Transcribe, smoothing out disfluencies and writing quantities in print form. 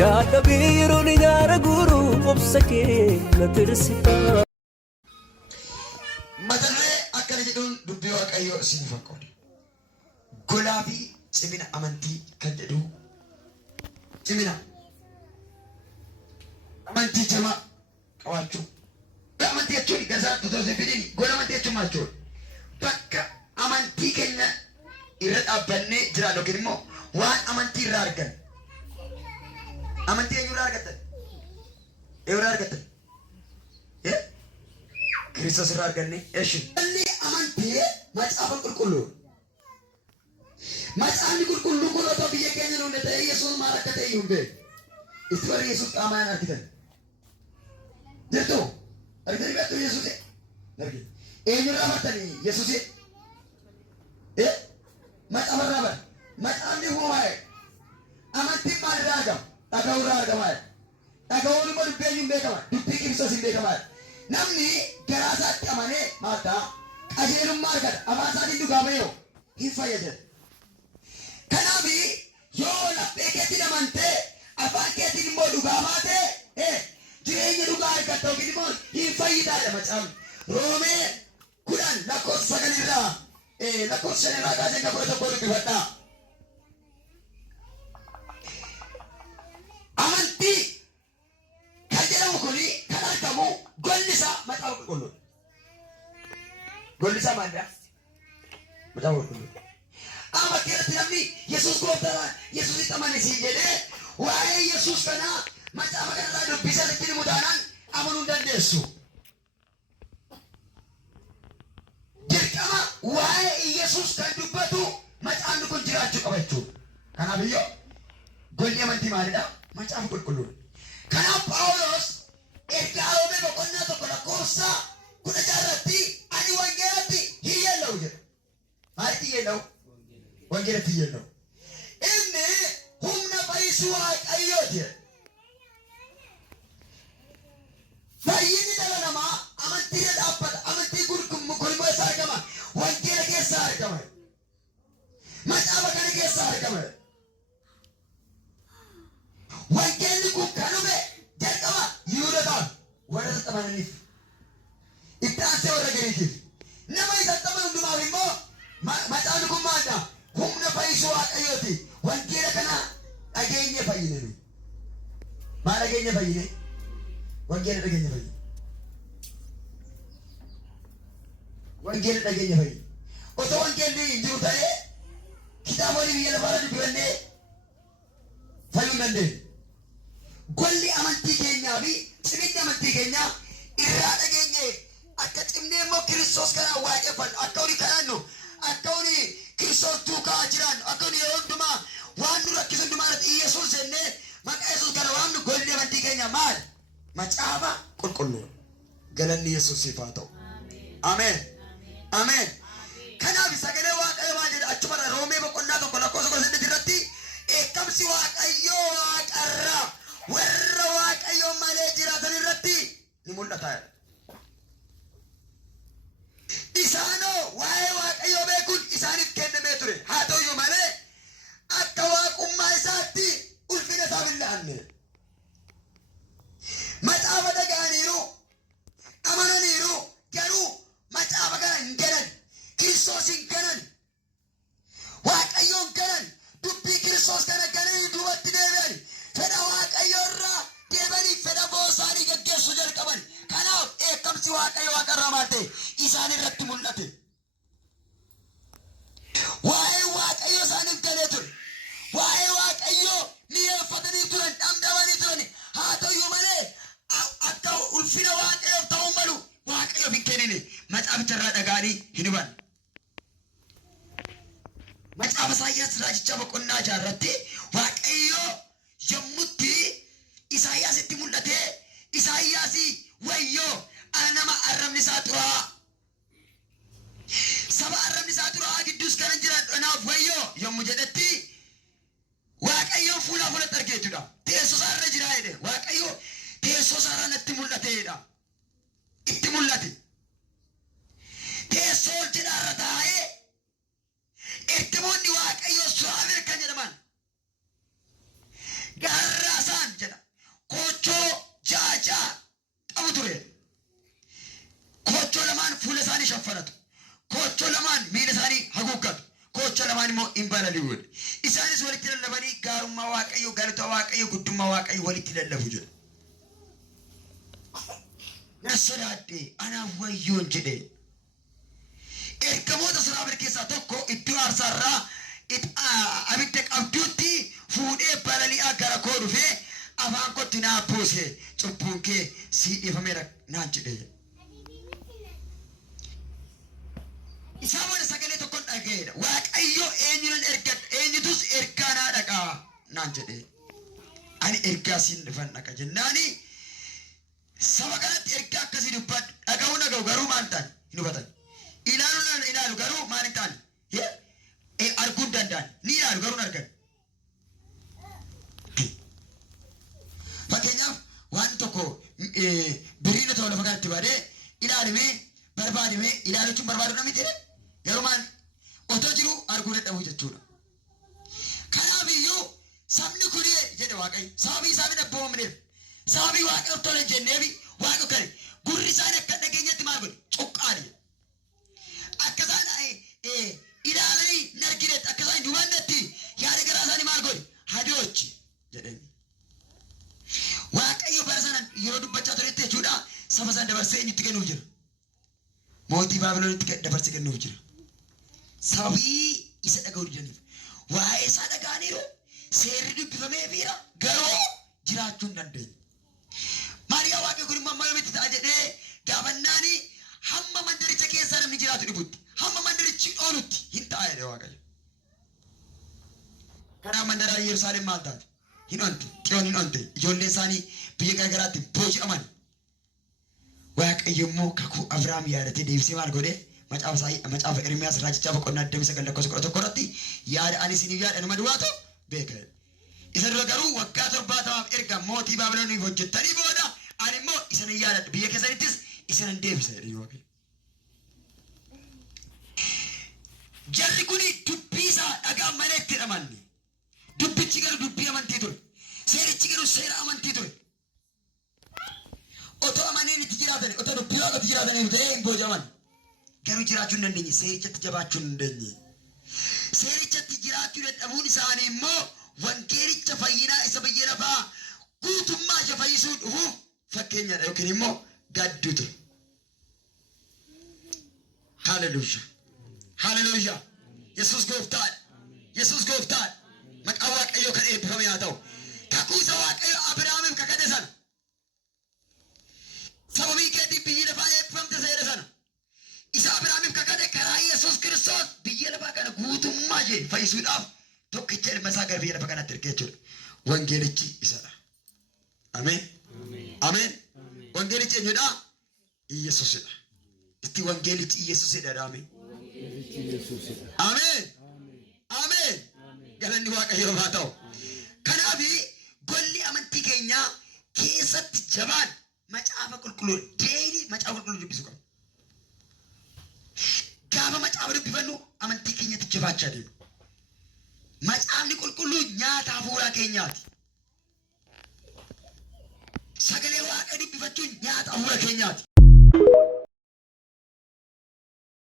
Yaada biiruun nyaara guuruu obsa kee na tirsita. Mata duree akkana jedhuun dubbii Waaqayyoo isiniif qoode. Golaa fi cimina amantii kan jedhu. Cimina amantii cimaa qabaachuu. Amantii jechuun gasaa tuttuusee fidini. Gola amantii jechuun maal jechuudha? Bakka amantii keenya irra dhaabbannee jiraannu yookiin immoo waan amantii irraa argan. Amantii eenyurraa argattan? Eenyurraa argattan? Kiristoos irraa arganne. Eeshi. Walli amantii macaafa qulqulluu. Macaafni qulqulluu kun otoo biyya keenya nuun ta'e Yesuus maal akka ta'e hin beeku. Itti warri Yesuus qaamaan argitan. Jirtu argitanii beektu Yesuus argite. Eenyurraa amartanii Yesuus? Macaafa irraa bara. Macaafni kun waa'ee amantiin maalirraa argama? Dhaga'uurraa argamaa. Dhaga'uun immoo dubbii eenyuun beekama? Dubbii Kiristoos hin beekamaa. Namni garaa isaatti amanee maal ta'a? Qajeelummaa argata. Afaan isaatiin dhugaa bahee hin fayyadamu. Kanaaf yoo laphee keetiin amantee afaan keetiin immoo dhugaa baatee jireenya dhugaa argatta yookiin immoo hin fayyidaadha macaafni. Roomee 10 lakkoofsa 9 irraa kaasee kan 11 dubbifadhaa. Amantii kan jedhamu kuni kan argamu golli isaa macaafa qulqulluu. Golli isaa maalidha? Macaafa qulqulluu. Amma keessatti namni Yesuus gooftaa Yesuusitti amane siin jedhee waa'ee Yesuus kanaa macaafa kanarraa dubbisaa sitti himu taanaan amanuu hin dandeessu. Dirqama waa'ee Yesuus kan dubbatu macaafni kun jiraachuu qaba jechuudha. Kanaaf iyyuu golli amantii maalidha? Macaafa qulqulluu. Kanaaf Phaawulos ergaa Roomee boqonnaa 1 lakkoofsa 16 irratti ani wangeelatti hin yeella'u jedha. Maalitti yeella'u? Wangeelatti hin yeella'u. Inni humna fayyisuu Waaqayyooti. Fayyinni dhala namaa amantiirra dhaabbata. Amantii gurgummaa isaa argama. Wangeela keessaa argama. Macaafa kana keessaa argama. Wangeelli kun kan dhufe jalqaba Yihuudootaaf warra xaxamaniif itti aansee warra Giriikiif. Nama isa xaxaman hundumaaf immoo macaafni kun maalidha? Humna fayyisuu Waaqayyooti. Wangeela kana dhageenye fayyine. Maal dhageenye fayyine? Wangeela dhageenye fayyine. Wangeela dhageenye fayyine. Otoo wangeelli hin jiru ta'ee kitaabolee biyya lafaarra dubbifannee fayyuu hin dandeenye. Golli amantii keenyaa fi ciminni amantii keenyaa irraa dhageenye akka cimnee immoo Kiristoos kanaan waaqeffannu akka horii kadhannu akka horii Kiristoos duukaa jiraannu akka horii yeroo hundumaa waan nu rakkisu hundumaa irratti Yesuus jennee maqaa Yesuus kana waamnu golli amantii keenya maal? Macaafa qulqulluu. Galanni Yesuusiif haa ta'u. Ameen. Ameen. Kanaaf sagalee Waaqayyoo maal jedha? Achumarra Roomee boqonnaa 1 lakkoofsa 18 irratti eekkamsi Waaqayyoo waaqarraa warra Waaqayyoo malee jiraatan irratti ni mul'ata. Isaanoo waa'ee Waaqayyoo beekuun isaaniif kennamee ture. Haa ta'uyyuu malee akka waaqummaa isaatti ulfina isaaf hin la'anne. Macaafa dhaga'aniiru, amananiiru, garuu macaafa kana hin ganan. Kiristoos hin ganan. Waaqayyoon ganan. Dubbii Kiristoos kana gananii duubatti deebi'an. Fedha Waaqayyoo irraa deebanii fedha boosaanii gaggeessuu jalqaban. Kanaaf eekkamsi Waaqayyoo waaqarraa maal ta'e isaan irratti mul'ate. Waa'ee Waaqayyoo isaaniif galee ture. Waa'ee Waaqayyoo mi'eeffatanii turan, dhamdhamanii turan. Haa ta'uyyuu malee akka ulfina Waaqayyoof ta'uu malu Waaqayyoof hin kennine. Macaaficha irraa dhaga'anii hin hubanne. Macaafa Isaayyaas raajichaa boqonnaa 6 irratti Waaqayyoo yommutti Isaayyaasitti mul'ate. Isaayyaasi wayyoo ana nama arrabni isaa xuraa'aa. Saba arrabni isaa xuraa'aa gidduus kanan jiraadhu anaaf wayyoo yommuu jedhetti Waaqayyoon fuulaa fuulatti argee jechuudha. Teessoo isaa irra jira jedhe. Waaqayyoo teessoo isaa irra natti mul'ateedha. Itti mul'ate. Teessoo jedha irra taa'ee ergamoonni Waaqayyoo Israa'el kan jedhaman garraasaan hin balali'uudha. Isaanis walitti lallabanii gaarummaa Waaqayyoo, galata Waaqayyoo, guddummaa Waaqayyoo walitti lallabu jedha. Nassodaadhee anaaf wayyoon jedhee. Ergamoota Israa'el keessaa tokko iddoo aarsaarraa abidda qabduutti fuudhee balali'aa gara koo dhufee afaan kootti naa buuse cubbuun kee sii dhiifameera naan jedhee. Isaan waan sagalee tokkoon dhaga'eedha. Waaqayyo eenyunan ergadha, eenyutus ergaa naa dhaqaa naan jedhee. Ani ergaa siin dhufan dhaqa jennaani saba kanatti ergaa akkasii dubbadhu. Dhaga'u garuu maal ta'an hin hubatan. Ilaalu garuu maal hin taane arguu hin danda'an. Ni ilaalu garuu hin argan. Fakkeenyaaf waan tokko biriina ta'u lafa kanatti badee ilaalimee barbaadamee ilaaluun barbaadu namni jedhe garuu maal otoo jiru arguu dadhabuu jechuudha. Kanaaf iyyuu sabni kun jedhe Waaqayyo sababii isaanii abboomamneef sababii Waaqayyo tole jenneefi Waaqayyo kare gurri isaanii akka dhageenyatti maal godhe cuqqaadhe. Akka isaan ilaalanii hin arginetti akka isaan hin hubannetti yaada garaa isaanii maal godhe hadoochi jedhanii. Waaqayyo bara sana yeroo dubbachaa turetti jechuudha saba sana dabarsee eenyutti kennuuf jira? Mootii Baabiloonitti dabarsee kennuuf jira. Sababii isa dhaga'uu didaniif waa'ee isaa dhaga'aniiru seerri dubbifamee fiira garuu jiraachuu hin dandeenye. Maariyaa Waaqayyo kun immoo amma yoomitti ta'a jedhee gaafannaani hamma mandaricha keessa namni jiraatu dhibutti hamma mandarichi oolutti hin ta'a jedhee Waaqayyo. Kanaaf mandaraa Yerusaalem maal taate? Hin onte, Xiyoon hin onte, ijoollee isaanii biyya garagaraatti booji'aman. Waaqayyo immoo kakuu Abrahaam yaadatee deebisee maal godhee macaafa Ermiyaas raajichaa boqonnaa 29:11 yaada ani isiniif yaada nama duwwaatu beeka. Isa dura garuu waggaa 70 erga mootii Baabilooniif hojjettanii booda ani immoo isin yaadadha biyya keessanittis isin deebisa jedhee Waaqayyo. Jarri kuni dubbii isaa dhagaa malee itti hidhamanne. Dubbichi garuu dubbii amantii ture. Seerichi garuu seera amantii ture. Otoo amaneen itti jiraatan, otoo dubbii Waaqatti jiraataniif ta'ee hin boojaman. Garuu jiraachuu hin dandeenye, seerichatti jabaachuu hin dandeenye. Seerichatti jiraachuu dadhabuun isaanii immoo wangeelicha fayyinaa isa biyya lafaa guutummaa isa fayyisuu dhufuuf fakkeenyadha yookiin immoo gadduu ture. Haleluuyaa. Haleluuyaa. Yesuus gooftaadha. Yesuus gooftaadha. Maqaa Waaqayyoo kan eebbifame haa ta'u. Kakuu isa Waaqayyo Abrahaamiif kakate sana. Sababii keetiin biyyi lafaa eebbifamte seera sana. Isa Abrahaamiif kakate karaa Yesuus Kiristoos biyya lafaa kana guutummaa ishee fayyisuudhaaf tokkicha ilma isaa gara biyya lafaa kanatti ergee jechuudha. Wangeelichi isadha. Ameen. Ameen. Wangeelichi eenyudha? Iyesuusidha. Itti wangeelichi Iyesuusidha dhaame. Ameen. Ameen. Galanni Waaqayyoo haa ta'u. Kanaaf golli amantii keenyaa keessatti jabaan macaafa qulqulluu deebii macaafa qulqulluu dubbisuu qaba. Gaafa macaafa dubbifannu amantii keenyatti jabaachaa deemu. Macaafni qulqulluu nyaata hafuuraa keenyaati. Sagalee Waaqayyoo dubbifachuun nyaata hafuura keenyaati.